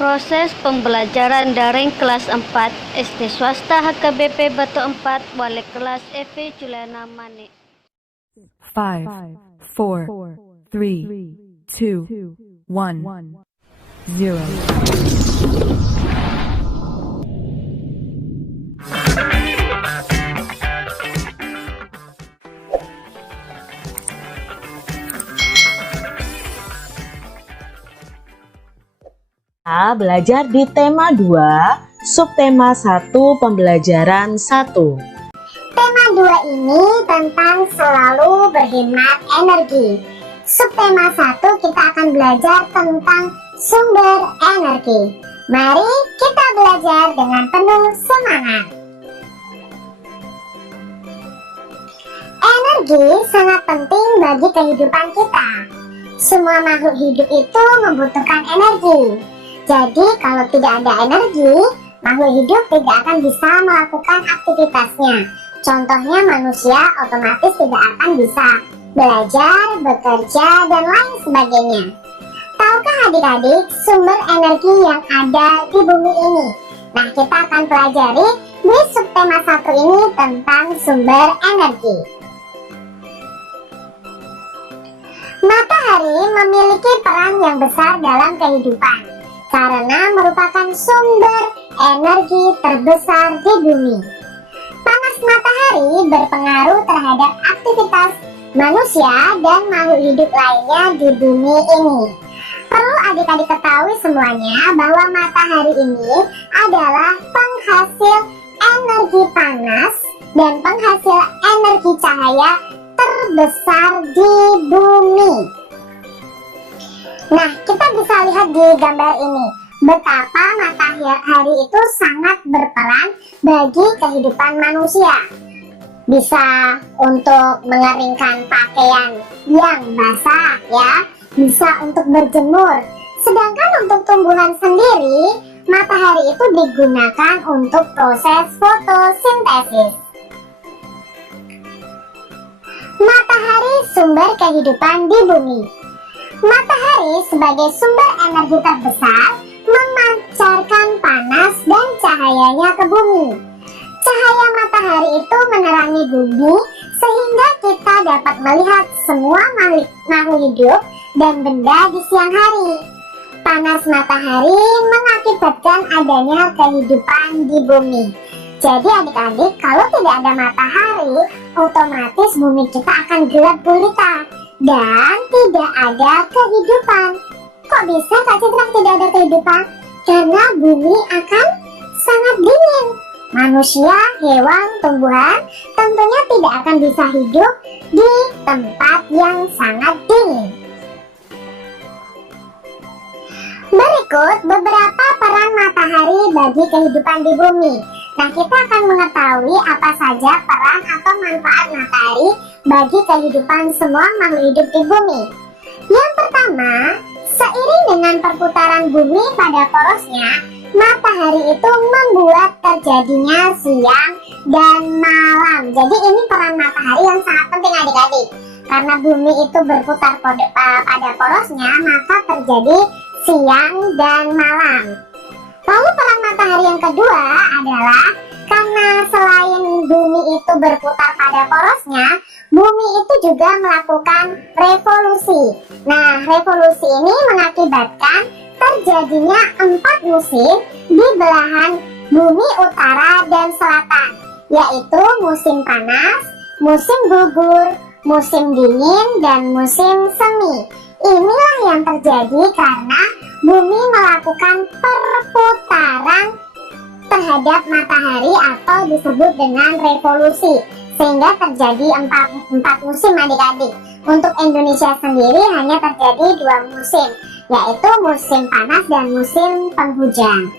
Proses pembelajaran daring kelas 4 SD swasta HKBP Batu 4 wali kelas Evi Juliana Mani. 5, 4, 3, 2, 1, 0. Belajar di tema 2, subtema 1 pembelajaran 1. Tema 2 ini tentang selalu berhemat energi. Subtema 1 kita akan belajar tentang sumber energi. Mari kita belajar dengan penuh semangat. Energi sangat penting bagi kehidupan kita. Semua makhluk hidup itu membutuhkan energi. Jadi kalau tidak ada energi, makhluk hidup tidak akan bisa melakukan aktivitasnya. Contohnya manusia otomatis tidak akan bisa belajar, bekerja, dan lain sebagainya. Tahukah adik-adik sumber energi yang ada di bumi ini? Nah, kita akan pelajari di subtema 1 ini tentang sumber energi. Matahari memiliki peran yang besar dalam kehidupan karena merupakan sumber energi terbesar di bumi. Panas matahari berpengaruh terhadap aktivitas manusia dan makhluk hidup lainnya di bumi ini. Perlu adik-adik ketahui semuanya bahwa matahari ini adalah penghasil energi panas dan penghasil energi cahaya terbesar di bumi. Nah, kita bisa lihat di gambar ini betapa matahari itu sangat berperan bagi kehidupan manusia. Bisa untuk mengeringkan pakaian yang basah ya, bisa untuk berjemur. Sedangkan untuk tumbuhan sendiri, matahari itu digunakan untuk proses fotosintesis. Matahari sumber kehidupan di bumi. Matahari sebagai sumber energi terbesar memancarkan panas dan cahayanya ke bumi. Cahaya matahari itu menerangi bumi sehingga kita dapat melihat semua makhluk hidup dan benda di siang hari. Panas matahari mengakibatkan adanya kehidupan di bumi. Jadi adik-adik, kalau tidak ada matahari, otomatis bumi kita akan gelap gulita dan tidak ada kehidupan. Kok bisa Kak Citra tidak ada kehidupan? Karena bumi akan sangat dingin. Manusia, hewan, tumbuhan tentunya tidak akan bisa hidup di tempat yang sangat dingin. Berikut beberapa peran matahari bagi kehidupan di bumi. Nah, kita akan mengetahui apa saja peran atau manfaat matahari bagi kehidupan semua makhluk hidup di bumi. Yang pertama, seiring dengan perputaran bumi pada porosnya, matahari itu membuat terjadinya siang dan malam. Jadi ini peran matahari yang sangat penting adik-adik. Karena bumi itu berputar pada porosnya, maka terjadi siang dan malam. Lalu peran matahari yang kedua adalah karena selain bumi itu berputar pada porosnya, bumi itu juga melakukan revolusi. Nah, revolusi ini mengakibatkan terjadinya 4 musim di belahan bumi utara dan selatan, yaitu musim panas, musim gugur, musim dingin, dan musim semi. Inilah yang terjadi karena bumi melakukan perputaran terhadap matahari atau disebut dengan revolusi, sehingga terjadi 4 musim adik-adik. Untuk Indonesia sendiri hanya terjadi 2 musim, yaitu musim panas dan musim penghujan.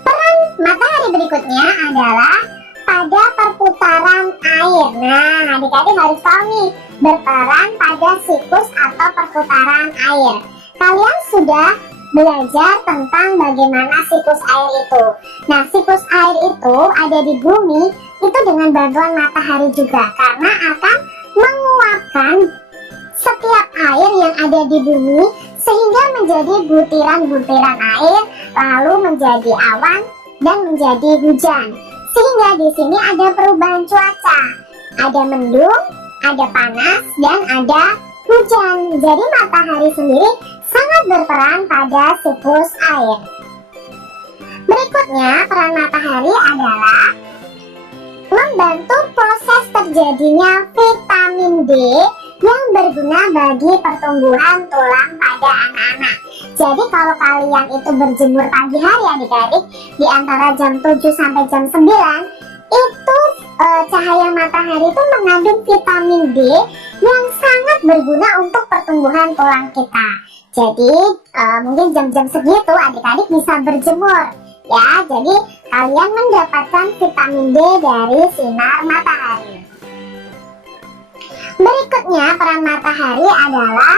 Peran matahari berikutnya adalah pada perputaran air. Nah, adik-adik harus tahu nih, berperan pada siklus atau perputaran air. Kalian sudah belajar tentang bagaimana siklus air itu. Nah, siklus air itu ada di bumi itu dengan bantuan matahari juga, karena akan menguapkan setiap air yang ada di bumi sehingga menjadi butiran-butiran air, lalu menjadi awan dan menjadi hujan. Sehingga di sini ada perubahan cuaca, ada mendung, ada panas, dan ada hujan. Jadi matahari sendiri sangat berperan pada siklus air. Berikutnya, peran matahari adalah membantu proses terjadinya vitamin D yang berguna bagi pertumbuhan tulang pada anak-anak. Jadi kalau kalian itu berjemur pagi hari adik-adik di antara jam 7 sampai jam 9, itu cahaya matahari itu mengandung vitamin D yang sangat berguna untuk pertumbuhan tulang kita. Jadi mungkin jam-jam segitu adik-adik bisa berjemur ya. Jadi kalian mendapatkan vitamin D dari sinar matahari. Berikutnya, peran matahari adalah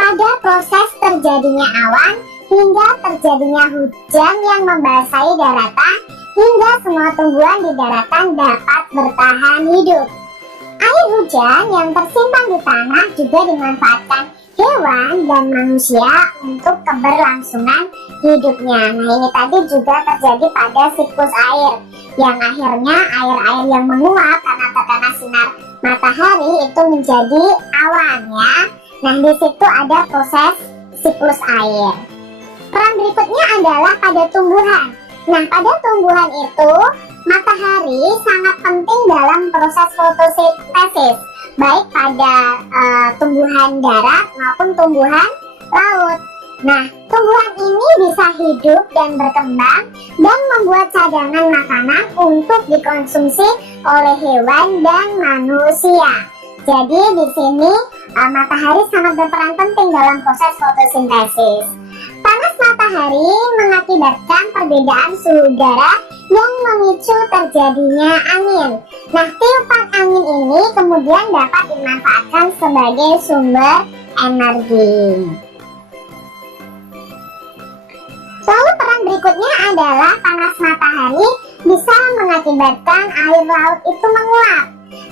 pada proses terjadinya awan hingga terjadinya hujan yang membasahi daratan, hingga semua tumbuhan di daratan dapat bertahan hidup. Air hujan yang tersimpan di tanah juga dimanfaatkan hewan dan manusia untuk keberlangsungan hidupnya. Nah, ini tadi juga terjadi pada siklus air, yang akhirnya air-air yang menguap karena terkena sinar matahari itu menjadi awan ya. Nah, di situ ada proses siklus air. Peran berikutnya adalah pada tumbuhan. Nah, pada tumbuhan itu matahari sangat penting dalam proses fotosintesis, baik pada tumbuhan darat maupun tumbuhan laut. Nah, tumbuhan ini bisa hidup dan berkembang dan membuat cadangan makanan untuk dikonsumsi oleh hewan dan manusia. Jadi di sini matahari sangat berperan penting dalam proses fotosintesis. Panas matahari mengakibatkan perbedaan suhu udara yang memicu terjadinya angin. Nah, tiupan angin ini kemudian dapat dimanfaatkan sebagai sumber energi. Lalu peran berikutnya adalah panas matahari bisa mengakibatkan air laut itu menguap.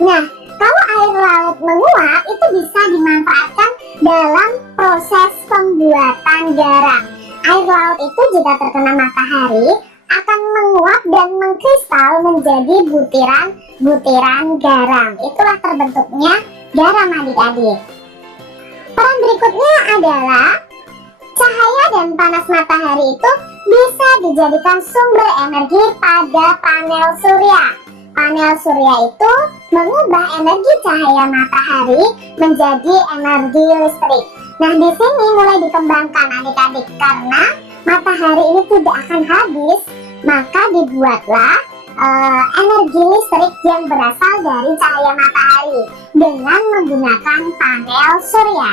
Nah, kalau air laut menguap itu bisa dimanfaatkan dalam proses pembuatan garam. Air laut itu jika terkena matahari akan menguap dan mengkristal menjadi butiran-butiran garam. Itulah terbentuknya garam adik-adik. Peran berikutnya adalah cahaya dan panas matahari itu bisa dijadikan sumber energi pada panel surya. Panel surya itu mengubah energi cahaya matahari menjadi energi listrik. Nah, di sini mulai dikembangkan adik-adik karena matahari ini tidak akan habis, maka dibuatlah energi listrik yang berasal dari cahaya matahari dengan menggunakan panel surya.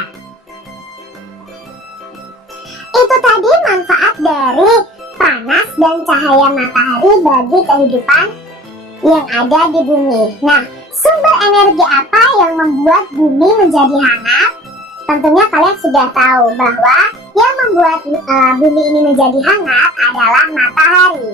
Itu tadi manfaat dari panas dan cahaya matahari bagi kehidupan yang ada di bumi. Nah, sumber energi apa yang membuat bumi menjadi hangat? Tentunya kalian sudah tahu bahwa yang membuat bumi ini menjadi hangat adalah matahari.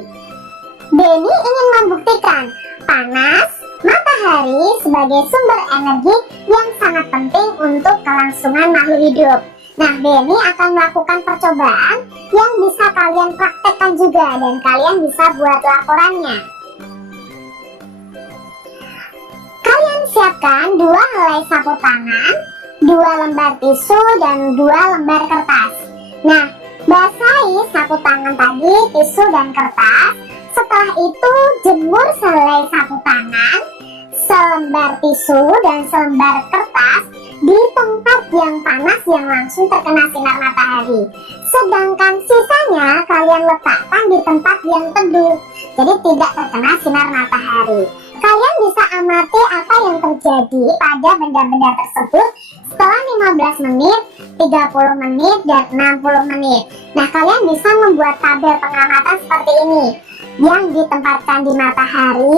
Benny ingin membuktikan panas matahari sebagai sumber energi yang sangat penting untuk kelangsungan makhluk hidup. Nah, Benny akan melakukan percobaan yang bisa kalian praktekkan juga dan kalian bisa buat laporannya. Kalian siapkan 2 helai sapu tangan, 2 lembar tisu, dan 2 lembar kertas. Nah, basahi sapu tangan tadi, tisu, dan kertas. Setelah itu jemur sehelai sapu tangan, selembar tisu, dan selembar kertas di tempat yang panas yang langsung terkena sinar matahari. Sedangkan sisanya kalian letakkan di tempat yang teduh, jadi tidak terkena sinar matahari. Kalian bisa amati apa yang terjadi pada benda-benda tersebut setelah 15 menit, 30 menit, dan 60 menit. Nah, kalian bisa membuat tabel pengamatan seperti ini yang ditempatkan di matahari.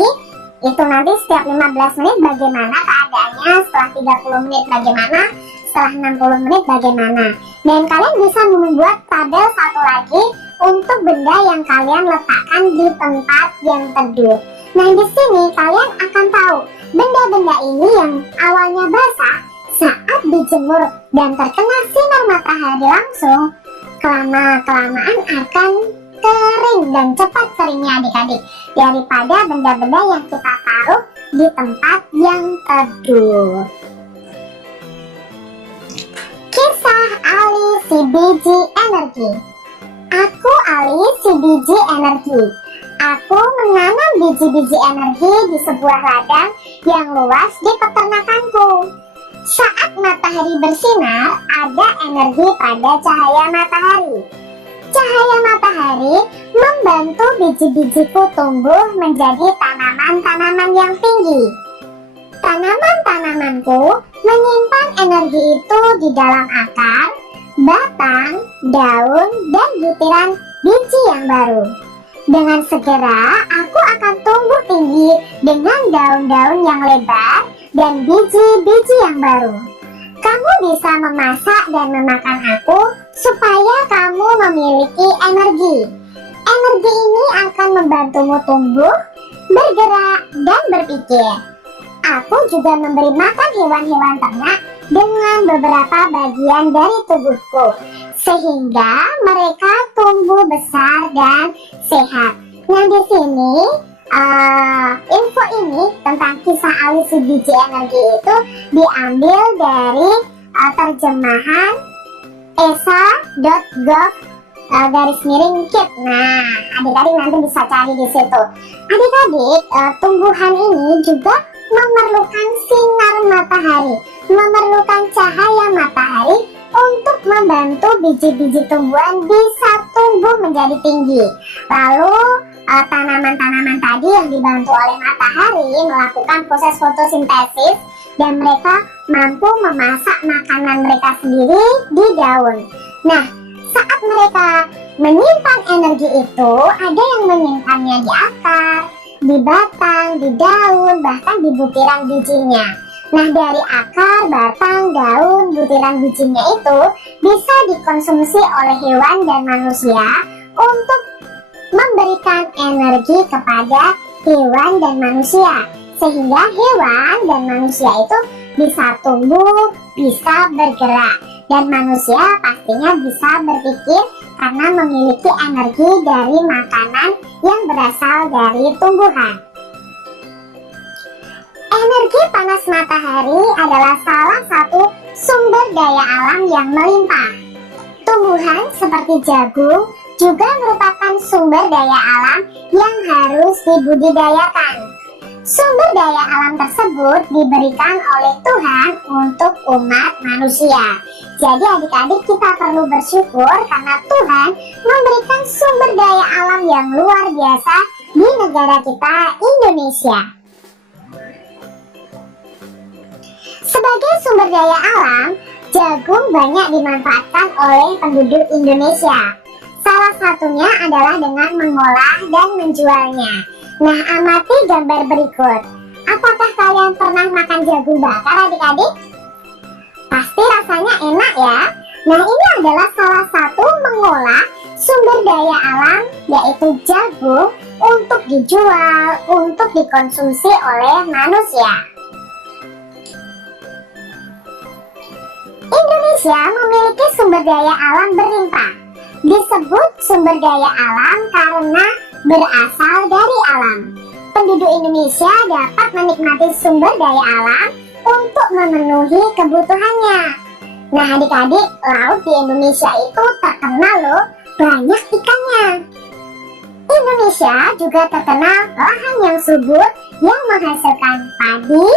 Itu nanti setiap 15 menit bagaimana keadaannya, setelah 30 menit bagaimana, setelah 60 menit bagaimana. Dan kalian bisa membuat tabel satu lagi untuk benda yang kalian letakkan di tempat yang teduh. Nah, di sini kalian akan tahu benda-benda ini yang awalnya basah saat dijemur dan terkena sinar matahari langsung, kelamaan akan kering dan cepat keringnya adik-adik, daripada benda-benda yang kita taruh di tempat yang teduh. Kisah Ali si biji energi. Aku Ali si biji energi. Aku menanam biji-biji energi di sebuah ladang yang luas di peternakanku. Saat matahari bersinar, ada energi pada cahaya matahari. Cahaya matahari membantu biji-bijiku tumbuh menjadi tanaman-tanaman yang tinggi. Tanaman-tanamanku menyimpan energi itu di dalam akar, batang, daun, dan butiran biji yang baru. Dengan segera, aku akan tumbuh tinggi dengan daun-daun yang lebar dan biji-biji yang baru. Kamu bisa memasak dan memakan aku supaya kamu memiliki energi. Energi ini akan membantumu tumbuh, bergerak, dan berpikir. Aku juga memberi makan hewan-hewan ternak dengan beberapa bagian dari tubuhku, sehingga mereka tumbuh besar dan sehat. Nah, di sini info ini tentang kisah Ali si biji energi itu diambil dari terjemahan esa.gov/kip. Nah, adik-adik nanti bisa cari di situ. Adik-adik, tumbuhan ini juga memerlukan sinar matahari, memerlukan cahaya matahari untuk membantu biji-biji tumbuhan bisa tumbuh menjadi tinggi. Lalu tanaman-tanaman tadi yang dibantu oleh matahari melakukan proses fotosintesis dan mereka mampu memasak makanan mereka sendiri di daun. Nah, saat mereka menyimpan energi itu, ada yang menyimpannya di akar, di batang, di daun, bahkan di butiran bijinya. Nah, dari akar, batang, daun, butiran bijinya itu bisa dikonsumsi oleh hewan dan manusia untuk memberikan energi kepada hewan dan manusia, sehingga hewan dan manusia itu bisa tumbuh, bisa bergerak, dan manusia pastinya bisa berpikir karena memiliki energi dari makanan yang berasal dari tumbuhan. Energi panas matahari adalah salah satu sumber daya alam yang melimpah. Tumbuhan seperti jagung juga merupakan sumber daya alam yang harus dibudidayakan. Sumber daya alam tersebut diberikan oleh Tuhan untuk umat manusia. Jadi adik-adik, kita perlu bersyukur karena Tuhan memberikan sumber daya alam yang luar biasa di negara kita, Indonesia. Sebagai sumber daya alam, jagung banyak dimanfaatkan oleh penduduk Indonesia. Salah satunya adalah dengan mengolah dan menjualnya. Nah, amati gambar berikut. Apakah kalian pernah makan jagung bakar, adik-adik? Pasti rasanya enak ya. Nah, ini adalah salah satu mengolah sumber daya alam, yaitu jagung, untuk dijual, untuk dikonsumsi oleh manusia. Indonesia memiliki sumber daya alam berlimpah. Disebut sumber daya alam karena berasal dari alam. Penduduk Indonesia dapat menikmati sumber daya alam untuk memenuhi kebutuhannya. Nah, adik-adik, laut di Indonesia itu terkenal loh, banyak ikannya. Indonesia juga terkenal lahan yang subur yang menghasilkan padi,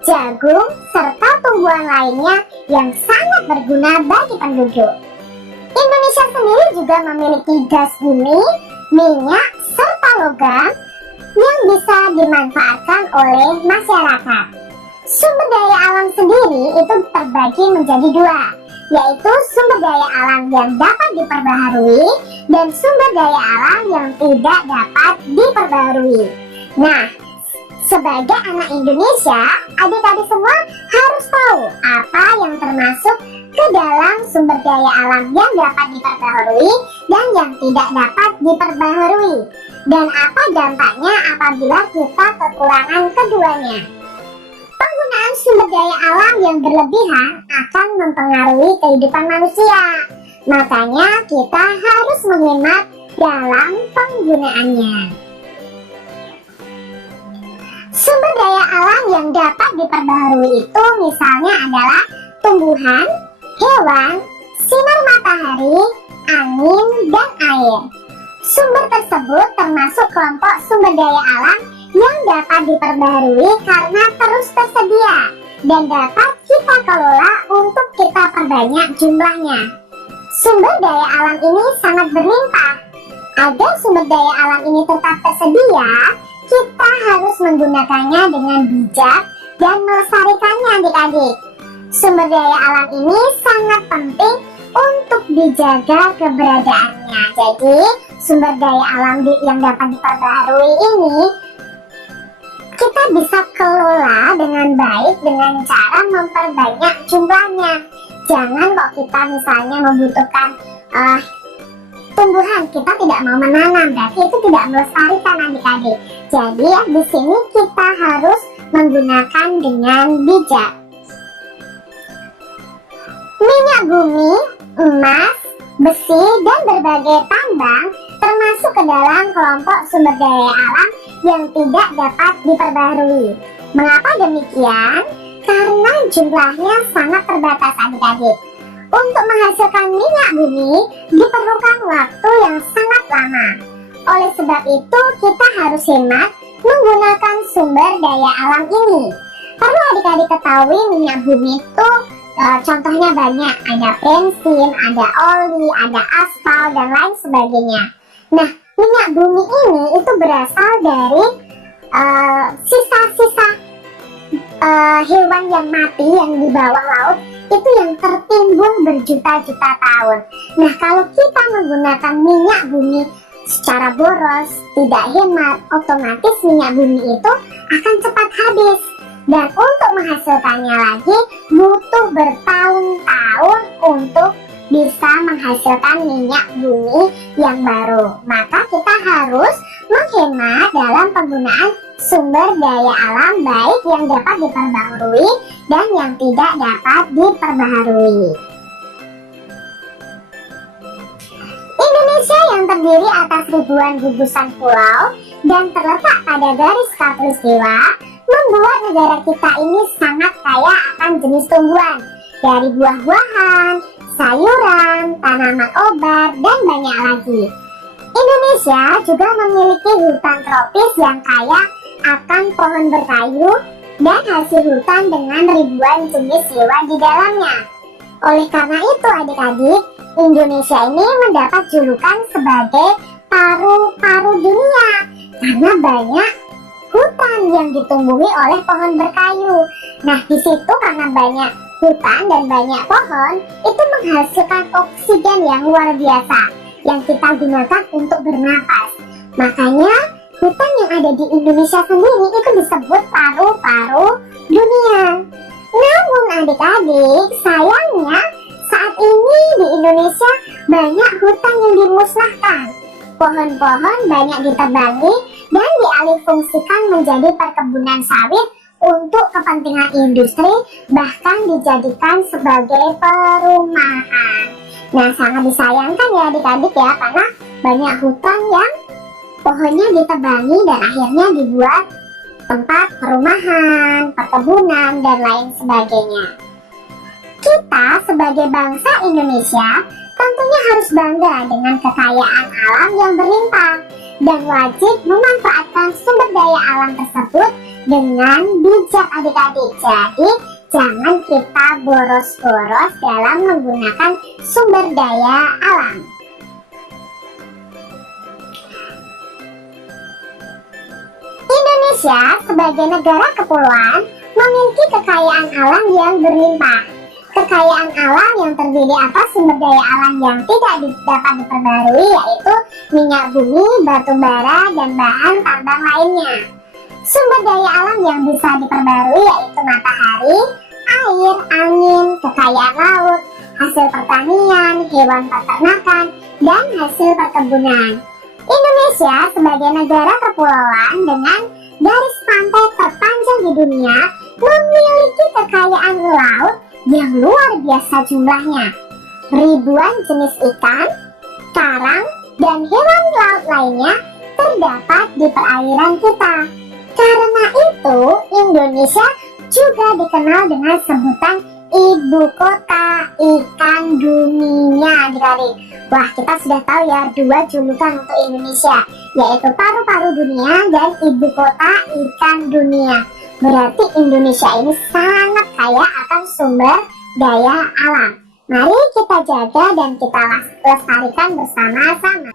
jagung, serta tumbuhan lainnya yang sangat berguna bagi penduduk. Indonesia sendiri juga memiliki gas bumi, minyak, serta logam yang bisa dimanfaatkan oleh masyarakat. Sumber daya alam sendiri itu terbagi menjadi dua, yaitu sumber daya alam yang dapat diperbaharui dan sumber daya alam yang tidak dapat diperbaharui. Nah, sebagai anak Indonesia, adik-adik semua harus tahu apa yang termasuk ke dalam sumber daya alam yang dapat diperbaharui dan yang tidak dapat diperbaharui, dan apa dampaknya apabila kita kekurangan keduanya. Penggunaan sumber daya alam yang berlebihan akan mempengaruhi kehidupan manusia. Makanya kita harus menghemat dalam penggunaannya. Sumber daya alam yang dapat diperbaharui itu misalnya adalah tumbuhan, hewan, sinar matahari, angin, dan air. Sumber tersebut termasuk kelompok sumber daya alam yang dapat diperbaharui karena terus tersedia dan dapat kita kelola untuk kita perbanyak jumlahnya. Sumber daya alam ini sangat berlimpah. Agar sumber daya alam ini tetap tersedia, kita harus menggunakannya dengan bijak dan melestarikannya adik-adik. Sumber daya alam ini sangat penting untuk dijaga keberadaannya. Jadi, sumber daya alam yang dapat diperbaharui ini kita bisa kelola dengan baik dengan cara memperbanyak jumlahnya. Jangan kok kita misalnya membutuhkan tumbuhan, kita tidak mau menanam, berarti itu tidak melestarikan adik-adik. Jadi ya di sini kita harus menggunakan dengan bijak. Minyak bumi, emas, besi, dan berbagai tambang termasuk ke dalam kelompok sumber daya alam yang tidak dapat diperbaharui. Mengapa demikian? Karena jumlahnya sangat terbatas adik-adik. Untuk menghasilkan minyak bumi diperlukan waktu yang sangat lama. Oleh sebab itu kita harus hemat menggunakan sumber daya alam ini. Perlu adik-adik ketahui minyak bumi itu contohnya banyak. Ada bensin, ada oli, ada aspal, dan lain sebagainya. Nah, minyak bumi ini itu berasal dari sisa-sisa hewan yang mati yang di bawah laut itu yang tertimbun berjuta-juta tahun. Nah, kalau kita menggunakan minyak bumi secara boros, tidak hemat, otomatis minyak bumi itu akan cepat habis. Dan untuk menghasilkannya lagi butuh bertahun-tahun untuk bisa menghasilkan minyak bumi yang baru. Maka kita harus menghemat dalam penggunaan sumber daya alam baik yang dapat diperbaharui dan yang tidak dapat diperbaharui. Indonesia yang terdiri atas ribuan gugusan pulau dan terletak pada garis khatulistiwa membuat negara kita ini sangat kaya akan jenis tumbuhan, dari buah-buahan, sayuran, tanaman obat, dan banyak lagi. Indonesia juga memiliki hutan tropis yang kaya akan pohon berkayu dan hasil hutan dengan ribuan jenis hewan di dalamnya. Oleh karena itu adik-adik, Indonesia ini mendapat julukan sebagai paru-paru dunia karena banyak hutan yang ditumbuhi oleh pohon berkayu. Nah, di situ karena banyak hutan dan banyak pohon, itu menghasilkan oksigen yang luar biasa yang kita gunakan untuk bernapas. Makanya hutan yang ada di Indonesia sendiri itu disebut paru-paru dunia. Namun adik-adik, sayangnya saat ini di Indonesia banyak hutan yang dimusnahkan. Pohon-pohon banyak ditebangi dan dialihfungsikan menjadi perkebunan sawit untuk kepentingan industri, bahkan dijadikan sebagai perumahan. Nah, sangat disayangkan ya adik-adik ya, karena banyak hutan yang pohonnya ditebangi dan akhirnya dibuat tempat perumahan, perkebunan, dan lain sebagainya. Kita sebagai bangsa Indonesia tentunya harus bangga dengan kekayaan alam yang berlimpah dan wajib memanfaatkan sumber daya alam tersebut dengan bijak adik-adik. Jadi jangan kita boros-boros dalam menggunakan sumber daya alam. Indonesia sebagai negara kepulauan memiliki kekayaan alam yang berlimpah. Kekayaan alam yang terdiri atas sumber daya alam yang tidak dapat diperbarui, yaitu minyak bumi, batu bara, dan bahan tambang lainnya. Sumber daya alam yang bisa diperbarui yaitu matahari, air, angin, kekayaan laut, hasil pertanian, hewan peternakan, dan hasil perkebunan. Indonesia sebagai negara kepulauan dengan garis pantai terpanjang di dunia memiliki kekayaan laut yang luar biasa jumlahnya. Ribuan jenis ikan, karang, dan hewan laut lainnya terdapat di perairan kita. Karena itu, Indonesia juga dikenal dengan sebutan ibu kota ikan dunia, adik-adik. Wah, kita sudah tahu ya 2 julukan untuk Indonesia, yaitu paru-paru dunia dan ibu kota ikan dunia. Berarti Indonesia ini sangat kaya akan sumber daya alam. Mari kita jaga dan kita lestarikan bersama-sama.